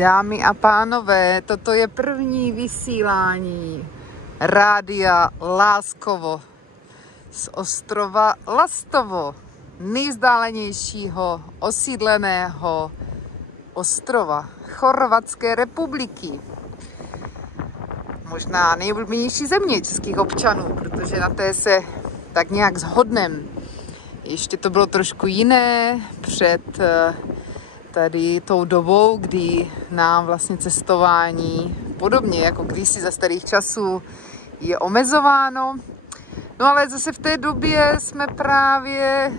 Dámy a pánové, toto je první vysílání Rádia Láskovo z ostrova Lastovo, nejvzdálenějšího osídleného ostrova Chorvatské republiky. Možná nejoblíbenější země českých občanů, protože na té se tak nějak shodneme. Ještě to bylo trošku jiné před tady tou dobou, kdy nám vlastně cestování, podobně jako kdysi za starých časů, je omezováno. No ale zase v té době jsme právě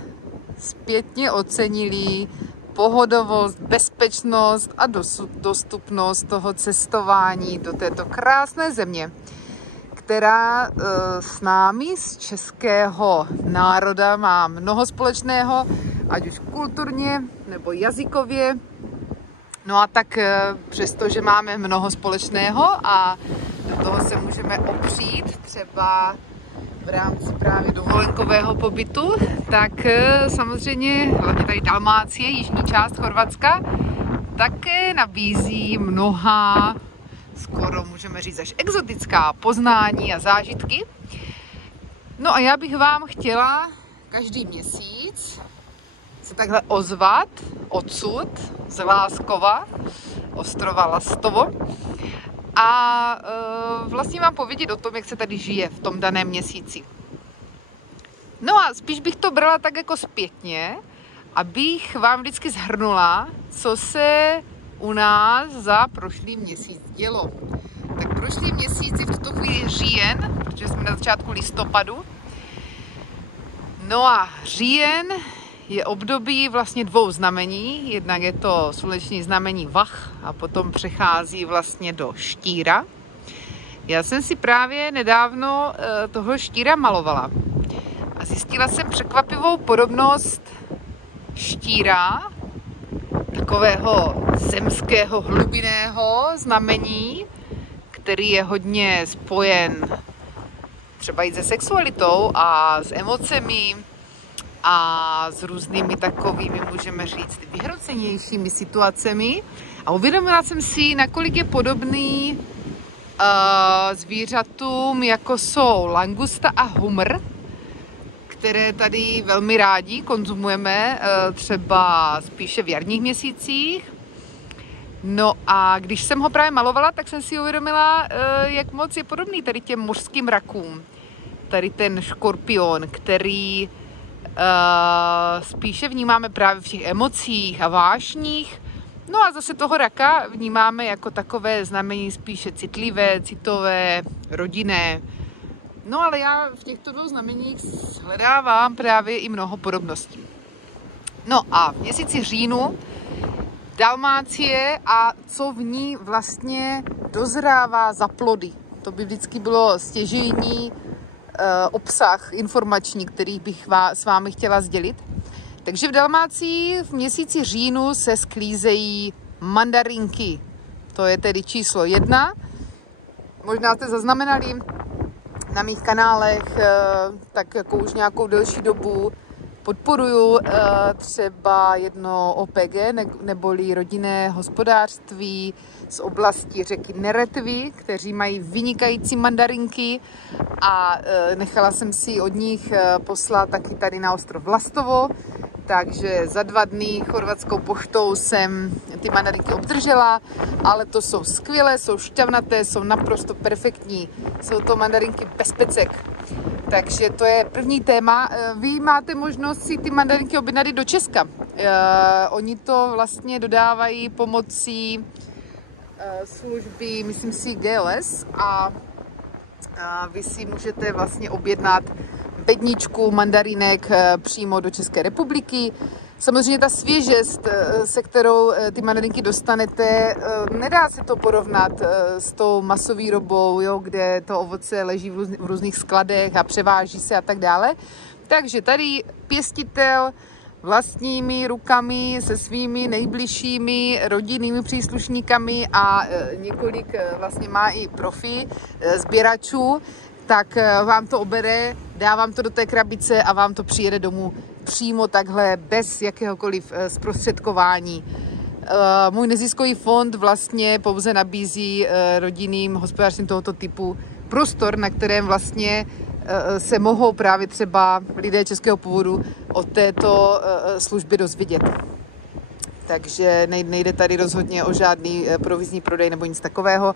zpětně ocenili pohodovost, bezpečnost a dostupnost toho cestování do této krásné země, která s námi, z českého národa, má mnoho společného, ať už kulturně nebo jazykově. No a tak přestože máme mnoho společného a do toho se můžeme opřít třeba v rámci právě dovolenkového pobytu, tak samozřejmě hlavně tady Dalmácie, jižní část Chorvatska, také nabízí mnoha, skoro můžeme říct až exotická poznání a zážitky. No a já bych vám chtěla každý měsíc se takhle ozvat odsud z Láskova, ostrova Lastovo, a vlastně vám povědět o tom, jak se tady žije v tom daném měsíci. No a spíš bych to brala tak jako zpětně, abych vám vždycky shrnula, co se u nás za prošlý měsíc dělo. Tak prošlý měsíc je v tuto chvíli říjen, protože jsme na začátku listopadu. No a říjen je období vlastně dvou znamení. Jednak je to sluneční znamení Vach a potom přechází vlastně do Štíra. Já jsem si právě nedávno toho Štíra malovala a zjistila jsem překvapivou podobnost Štíra, takového zemského hlubinného znamení, který je hodně spojen třeba i se sexualitou a s emocemi a s různými takovými, můžeme říct, vyhrocenějšími situacemi. A uvědomila jsem si, nakolik je podobný zvířatům, jako jsou langusta a humr, které tady velmi rádi konzumujeme, třeba spíše v jarních měsících. No a když jsem ho právě malovala, tak jsem si uvědomila, jak moc je podobný tady těm mořským rakům. Tady ten škorpion, který spíše vnímáme právě v těch emocích a vášních. No a zase toho raka vnímáme jako takové znamení spíše citlivé, citové, rodinné. No ale já v těchto dvou znameních hledávám právě i mnoho podobností. No a v měsíci říjnu Dalmácie a co v ní vlastně dozrává za plody. To by vždycky bylo stěžejní obsah informační, který bych s vámi chtěla sdělit. Takže v Dalmácii v měsíci říjnu se sklízejí mandarinky. To je tedy číslo 1. Možná jste zaznamenali na mých kanálech, tak jako už nějakou delší dobu podporuju třeba jedno OPG, neboli rodinné hospodářství z oblasti řeky Neretvy, kteří mají vynikající mandarinky a nechala jsem si od nich poslat taky tady na ostrov Lastovo, takže za 2 dny chorvatskou poštou jsem ty mandarinky obdržela, ale to jsou skvělé, jsou šťavnaté, jsou naprosto perfektní, jsou to mandarinky bez pecek. Takže to je první téma. Vy máte možnost si ty mandarinky objednat do Česka. Oni to vlastně dodávají pomocí služby, myslím si, GLS a vy si můžete vlastně objednat bedničku mandarinek přímo do České republiky. Samozřejmě ta svěžest, se kterou ty mandarinky dostanete, nedá se to porovnat s tou masovýrobou, jo, kde to ovoce leží v různých skladech a převáží se a tak dále. Takže tady pěstitel vlastními rukami se svými nejbližšími rodinnými příslušníkami a několik vlastně má i profi sběračů, tak vám to obere, dá vám to do té krabice a vám to přijede domů přímo takhle, bez jakéhokoliv zprostředkování. Můj neziskový fond vlastně pouze nabízí rodinným hospodářstvím tohoto typu prostor, na kterém vlastně se mohou právě třeba lidé českého původu o této službě dozvědět. Takže nejde tady rozhodně o žádný provizní prodej nebo nic takového.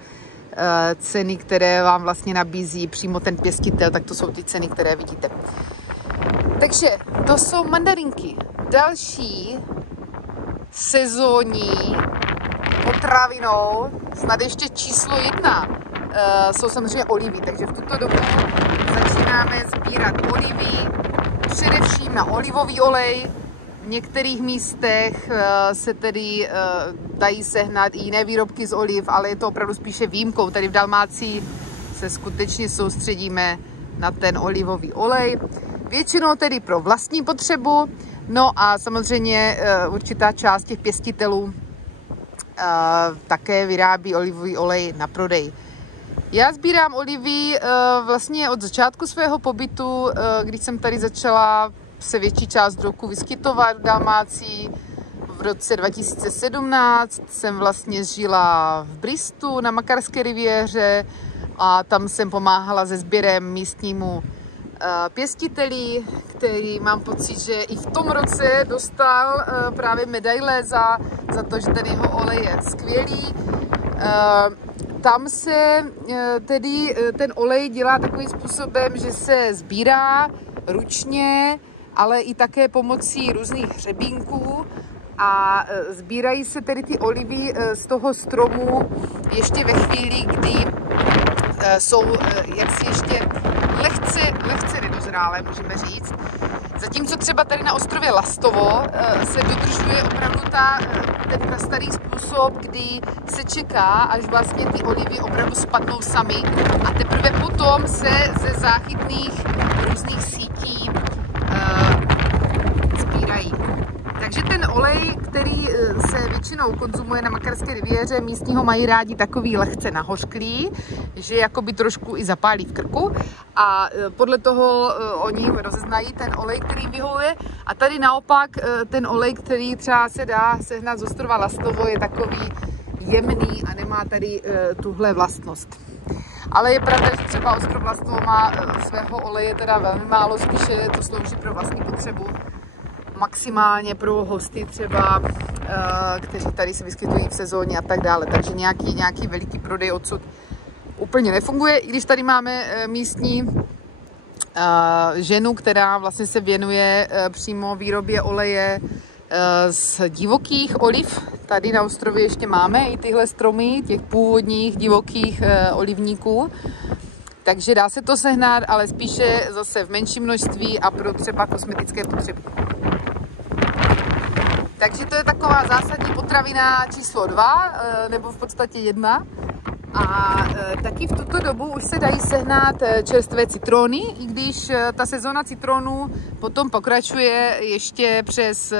Ceny, které vám vlastně nabízí přímo ten pěstitel, tak to jsou ty ceny, které vidíte. Takže to jsou mandarinky. Další sezónní potravinou, snad ještě číslo 1, jsou samozřejmě olivy. Takže v tuto dobu začínáme sbírat olivy, především na olivový olej. V některých místech se tedy dají sehnat i jiné výrobky z oliv, ale je to opravdu spíše výjimkou. Tady v Dalmácii se skutečně soustředíme na ten olivový olej. Většinou tedy pro vlastní potřebu, no a samozřejmě určitá část těch pěstitelů také vyrábí olivový olej na prodej. Já sbírám olivy vlastně od začátku svého pobytu, když jsem tady začala se větší část roku vyskytovat v Dalmácii. V roce 2017 jsem vlastně žila v Bristu na Makarské riviéře a tam jsem pomáhala se sběrem místnímu pěstiteli, který mám pocit, že i v tom roce dostal právě medaile za to, že ten jeho olej je skvělý. Tam se tedy ten olej dělá takovým způsobem, že se sbírá ručně, ale i také pomocí různých hřebínků a sbírají se tedy ty olivy z toho stromu ještě ve chvíli, kdy jsou jaksi ještě lehce nedozrálé, můžeme říct. Zatímco třeba tady na ostrově Lastovo se dodržuje opravdu ten starý způsob, kdy se čeká, až vlastně ty olivy opravdu spadnou samy a teprve potom se ze záchytných různých sítí sbírají. Takže ten olej, který se většinou konzumuje na Makarské riviéře, místního mají rádi takový lehce nahořklý, že jakoby trošku i zapálí v krku a podle toho oni rozeznají ten olej, který vyhovuje. A tady naopak ten olej, který třeba se dá sehnat z ostrova Lastovo, je takový jemný a nemá tady tuhle vlastnost. Ale je pravda, že třeba ostrov Lastovo má svého oleje teda velmi málo, spíše to slouží pro vlastní potřebu. Maximálně pro hosty třeba, kteří tady se vyskytují v sezóně a tak dále. Takže nějaký veliký prodej odsud úplně nefunguje. I když tady máme místní ženu, která vlastně se věnuje přímo výrobě oleje z divokých oliv. Tady na ostrově ještě máme i tyhle stromy, těch původních divokých olivníků. Takže dá se to sehnat, ale spíše zase v menším množství a pro třeba kosmetické potřeby. Takže to je taková zásadní potravina číslo 2, nebo v podstatě 1. A taky v tuto dobu už se dají sehnat čerstvé citrony, i když ta sezóna citronů potom pokračuje ještě přes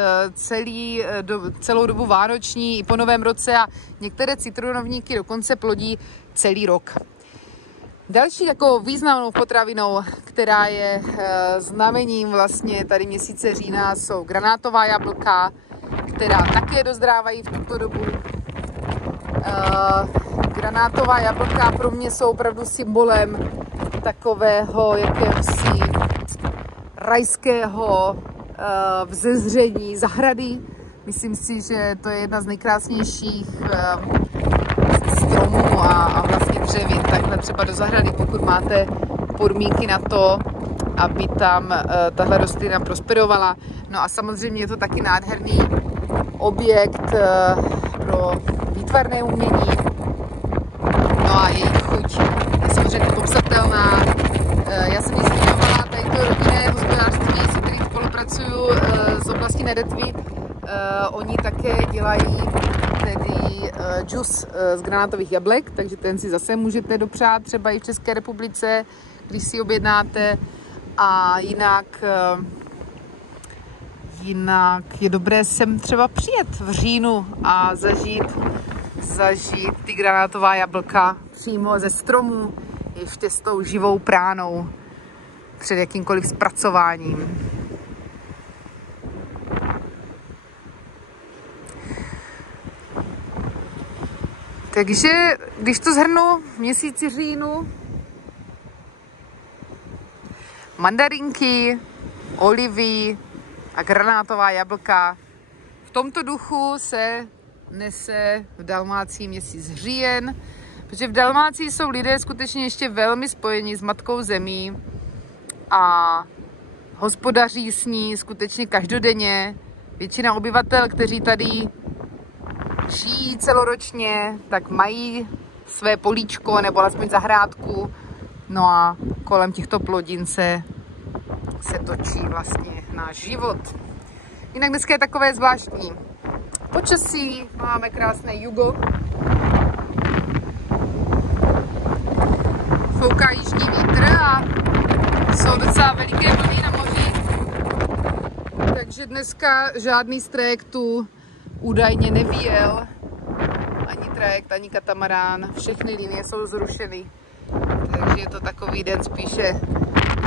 celou dobu vánoční i po novém roce a některé citronovníky dokonce plodí celý rok. Další takovou významnou potravinou, která je znamením vlastně tady měsíce října, jsou granátová jablka, která také dozrávají v tuto dobu. Granátová jablka pro mě jsou opravdu symbolem takového jakéhosi rajského vzezření zahrady. Myslím si, že to je jedna z nejkrásnějších stromů a vlastně dřevin takhle třeba do zahrady, pokud máte podmínky na to, aby tam tahle rostlina prosperovala. No a samozřejmě je to taky nádherný objekt pro výtvarné umění. No a jejich chuť je samozřejmě nepopsatelná. Já jsem ji zmiňovala, tady to rodinné hospodářství, se kterým spolupracuju z oblasti Neretvy. Oni také dělají tedy džus z granátových jablek, takže ten si zase můžete dopřát třeba i v České republice, když si objednáte. A jinak je dobré sem třeba přijet v říjnu a zažít ty granátová jablka přímo ze stromu, ještě s tou živou pránou před jakýmkoliv zpracováním. Takže, když to shrnu, v měsíci říjnu mandarinky, olivy a granátová jablka. V tomto duchu se nese v Dalmácii měsíc říjen, protože v Dalmácii jsou lidé skutečně ještě velmi spojeni s matkou zemí a hospodaří s ní skutečně každodenně. Většina obyvatel, kteří tady žijí celoročně, tak mají své políčko nebo alespoň zahrádku. No a kolem těchto plodin se točí vlastně náš život. Jinak dneska je takové zvláštní počasí, máme krásné jugo. Fouká jižní vítr a jsou docela veliké vlny na moři. Takže dneska žádný z trajektů údajně nevyjel. Ani trajekt, ani katamarán. Všechny linie jsou zrušeny. Takže je to takový den spíše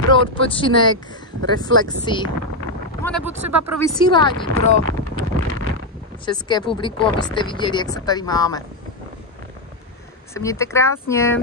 pro odpočinek, reflexi, no nebo třeba pro vysílání pro české publikum, abyste viděli, jak se tady máme. Se mějte krásně.